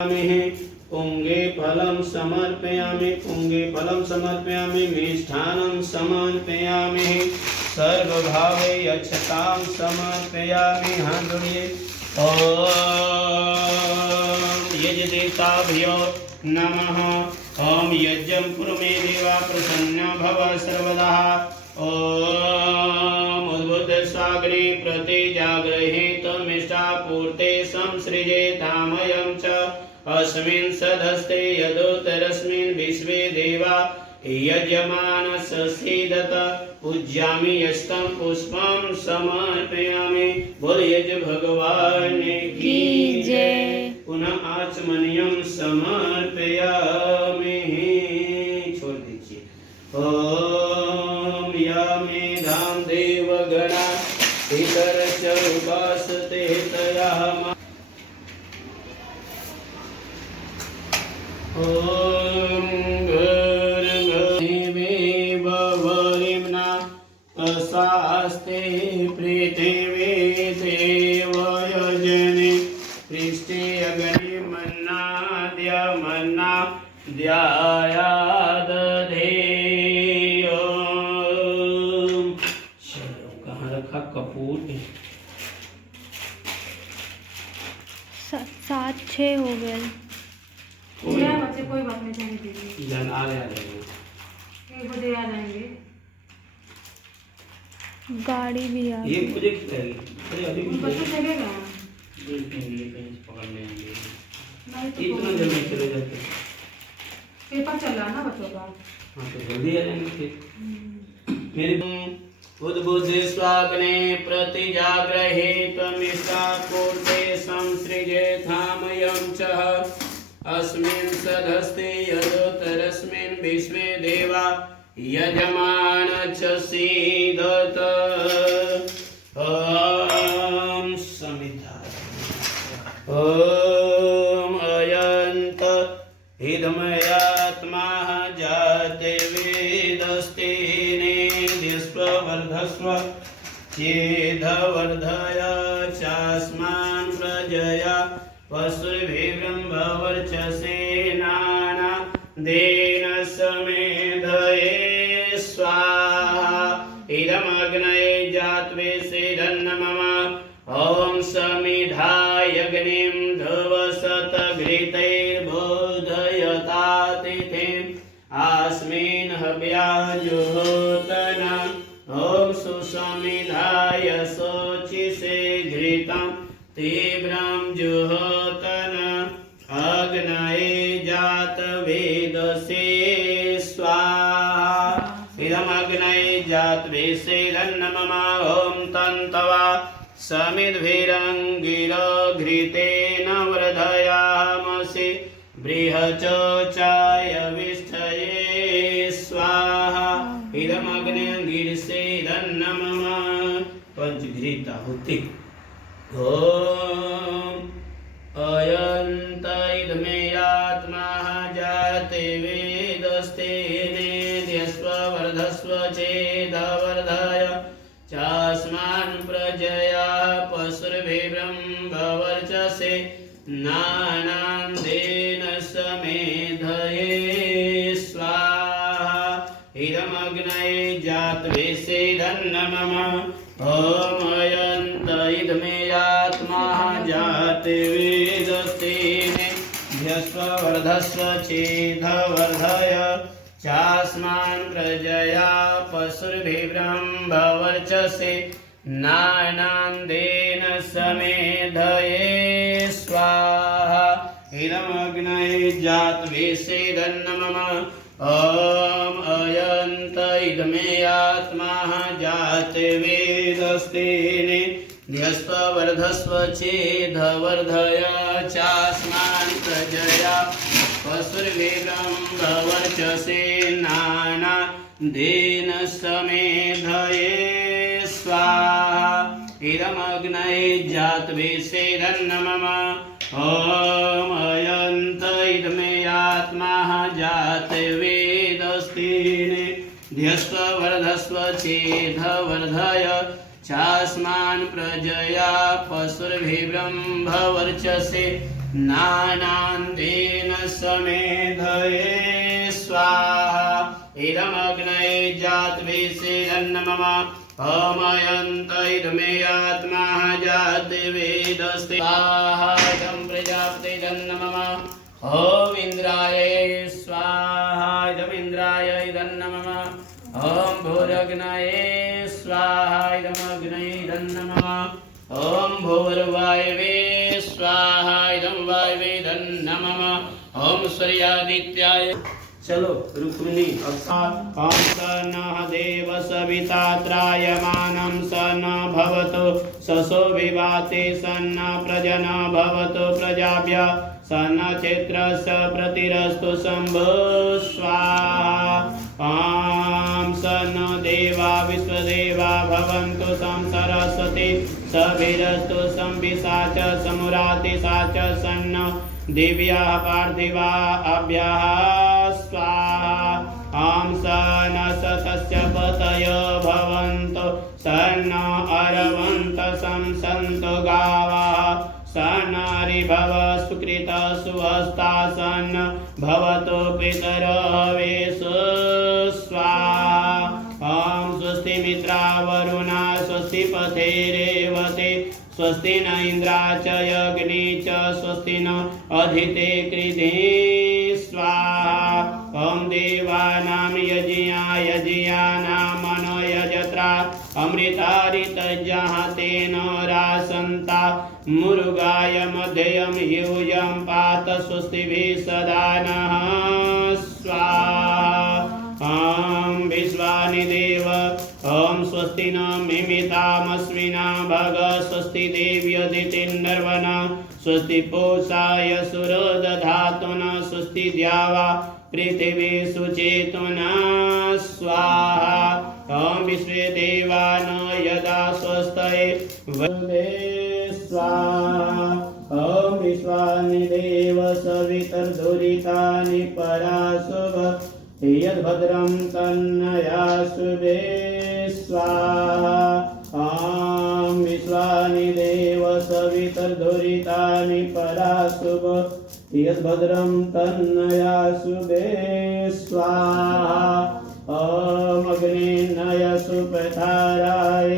पुंगे फलं समर्पयामि पुंगे फलं समर्पयामि मिष्ठानं समर्पयामि सर्वभावे यच्छतां समर्पयामि हांदुर्ये ओम यजदेवताभ्यो नमः ओम यज्ञं कुरु मे देवा प्रसन्न भव सर्वदा ओम उद्बुद्ध स्वाग्ने प्रतिजागृहीत मिष्टापूर्ते संसृजेतामयं च अस्मिन् सदस्ते यदोतरस्मिन् विश्वे देवा यजमानस्सीदत पूज्यामि यस्तं पुष्पं समर्पयामि बोलिए जय भगवान की जय। पुनः आचमनीयं समर्पयामि छोड़ दीजिए। ओम यमेधां देवगणा पितरश्च उपासते तया ओम गर्गदेवेवरिम्ना तसास्ते पृथिवी देवयजने पृष्ठे अग्निमन्नाद्यमन्ना द्यायादधेयो। चलो कहाँ रखा कपूर? 7-6 हो गए। बच्चे कोई बात नहीं, जाने दीजिए। जन आ गया 1 बजे आ जाएंगे। गाड़ी भी आ गई। 1 बजे खिलाएगी। अरे अभी भी बच्चे चले गए देखेंगे कहीं पकड़ लेंगे। नहीं तो इतना जल्दी चले जाते। पेपर चल रहा ना बच्चों का। हाँ तो जल्दी आ जाएंगे फिर। मेरे उद्बुद्ध स्वाग्ने प्रतिजागृहीत मिष्टापूर्ते संसृजेतामयं च अस्मिन् सदस्ते यदोतरस्मिन् विश्वे देवा यजमानस्सीदत ओम समिधा ओम अयंत इदमयात्मा जाते वेदस्तेने दिस्वर्धस्व चेदवर्धय चास्मान् प्रजया पशुर्भिर्ब्रह्मवर्चसेनाना देन समेधये स्वाहा इदमग्नये जात्वेषेदन्नमम ॐ समिधायग्निं धवसतघृतैर्बोधयतातिथिम् अस्मिन् हव्याजुहोतन ॐ सुसमिधाय शोचिषे घृतं तीव्रं जुहोतन अग्नये जातवेदसे स्वाहा इदमग्नये जातवेषेदन्नमम ॐ तन्तवा समिद्भिरङ्गिरघृतेन वर्धयामसि बृहचोचाय विष्ठये स्वाहा इदमग्निर्सेदन्नमम पंचघृताहुति ओम अयंत इदमेयात्मा जाते वेदस्तेने द्यस्वर्धस्व चेदवर्धय चास्मान् प्रजया पशुर्भिर्ब्रह्मवर्चसे नानान्देन समेधये स्वाहा इदमग्नये जातवेषेदन्नमम ॐ अयन्त इदमेयात्मा जाते वेदस्तेने ध्यस्वर्धस्व चेदवर्धय चास्मान् प्रजया पशुर्भिर्ब्रह्मवर्चसे नानान्देन समेधये स्वाहा इदमग्नये जातवेषेदन्नमम ॐ अयन्त इदमेयात्मा जाते वेदस्तेने ध्यस्वर्धस्व चेदवर्धय चास्मान् प्रजया पशुर्भिर्ब्रह्मवर्चसे नानान्देन समेधये स्वाहा इदमग्नये जातवेषेदन्नमम ॐ अयन्त इदमेयात्मा जाते वेदस्तेने ध्यस्वर्धस्व चेदवर्धय चास्मान् प्रजया पशुर्भिर्ब्रह्मवर्चसे नानान्तेन समेधये स्वाहा इदमग्नये जातवेसेदन्नमम होमयन्त इदमे आत्मा जातवेदस्ते स्वाहा इदं प्रजापतिदन्नमम ॐ इन्द्राय स्वाहा इदमिन्द्राय इदन्नमम ॐ भूरग्नये स्वाहा इदमग्नये इदन्नमम ॐ भूर्वायवे स्वाहा इदं वायवे इदन्नमम ॐ सूर्यादित्याय चलो रुक्मिणी ॐ स नः देव सविता त्रायमानं स न भवतु ससो विवाते स न प्रजन भवतु प्रजाभ्य स न क्षेत्रस्य प्रतिरस्तु शम्भो स्वाहा ॐ स न देवा विश्वदेवा भवन्तु सं सरस्वती सभिरस्तु संविशा च समुराति सा च सन्न दिव्याः पार्थिवा अभ्याः स्वाहा ॐ स न सतस्य पतय भवन्तु स न अरवन्त संसन्तु गावः स नारिभव सुकृत सुहस्ता सन् भवतु पितरवेषु स्वाहा ॐ स्वस्ति मित्रा वरुणा स्वस्ति पथे रेवते स्वस्ति न इन्द्रा च अग्नि च स्वस्ति न अधिते कृधे स्वाहा ॐ देवानां यज्ञानां मनो यजत्रा अमृतारितज्ञः तेन रासन्ता मुरुगाय मध्ययं यूयं पात स्वस्तिभिः सदा नः स्वाहा ॐ विश्वानि देव ॐ स्वस्ति न मिमितामस्विना भग स्वस्ति देव्यदितिर्नर्वण स्वस्ति पूषाय सुरदधातुना स्वस्ति द्यावा पृथिवी सुचेतुना स्वाहा ॐ विश्वे देवान यदा स्वस्तये वन्दे स्वाहा ॐ विश्वानि देव सवितर्दुरितानि पराशुभ यद्भद्रं तन्नयाशुभे स्वाहा ॐ विश्वानि देव सवितर्दुरितानि पराशुभ यद्भद्रं तन्नयाशुभे स्वाहा ॐ अग्निर्नय सुपथाराय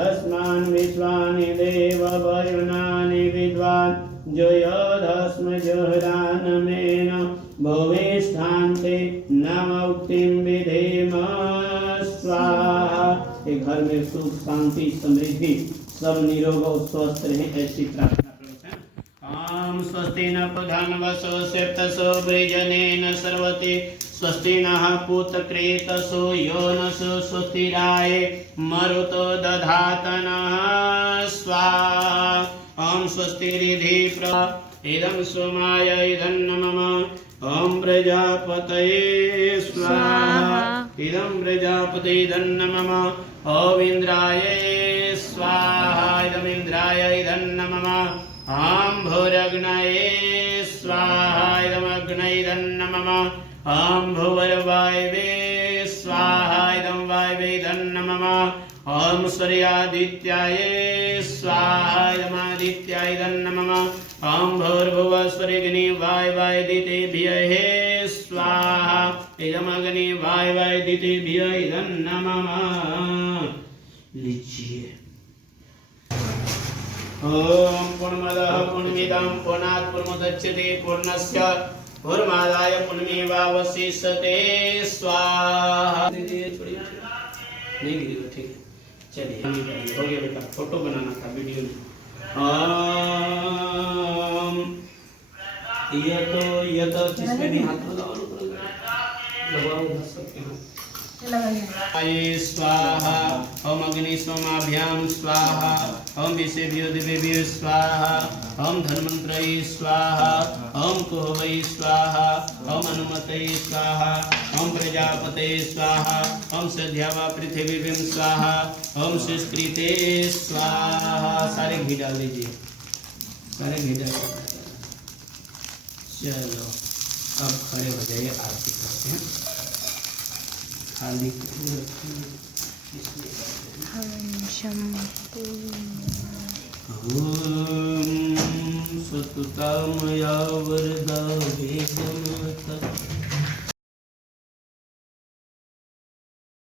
अस्मान् विश्वानि देव वरुणानि विद्वान् जयोधस्म जोहरानमेन भवेष्ठान्ते नम उक्तिं विधेम स्वाहा। एक घर में सुख शांति समृद्धि सब निरोग और स्वस्थ रहे ऐसी प्रार्थना ॐ स्वस्ति न धनवसो सेप्तसो वृजनेन सर्वते स्वस्ति नः पूतक्रेतसो योनसो स्वस्तिराय मरुतो दधातनः स्वाहा ॐ स्वस्ति रिधि इदं सोमाय इदं नमः ॐ प्रजापतये स्वाहा इदं प्रजापते इदं नमः ॐ इन्द्राय स्वाहा इदमिन्द्राय इदं नमः ॐ भूरग्नये स्वाहा इदमग्नये इदं नमः ॐ भूर्वायवे स्वाहा इदं वायवे इदं नमः ॐ सूर्यादित्याय स्वाहा इदमादित्याय इदं नमः ॐ भूर्भुवः स्वरग्नि वायवायदितेभ्यः स्वाहा इदमग्नि वायवायदितेभ्यः इदं नमः। लीजिए ॐ पूर्णमदः पूर्णमिदं पूर्णात् पूर्णमुदच्यते पूर्णस्य पूर्णमादाय पूर्णमेवावशिष्यते स्वाहा। नहीं गिरेगा ठीक है चलिए हो गया बेटा फोटो बनाना था वीडियो में ये तो जिसमें भी हाथ लगाओ सकते हो स्वाहा ओम अग्नि सोमाभ्याम स्वाहा ओम विषेभ्यो दिव्येभ्यो स्वाहा ओम धन्वंतरये स्वाहा ओम कुहवै स्वाहा ओम अनुमतये स्वाहा ओम प्रजापतये स्वाहा ओम सद्यावा पृथ्वीं स्वाहा ओम सुस्कृते स्वाहा। सारे घी डाल दीजिए सारे घी डाल। चलो अब खड़े हो जाइए आरती करते हैं। थाली हवन शंभु ॐ सतुता मया वरदा वेदं तत्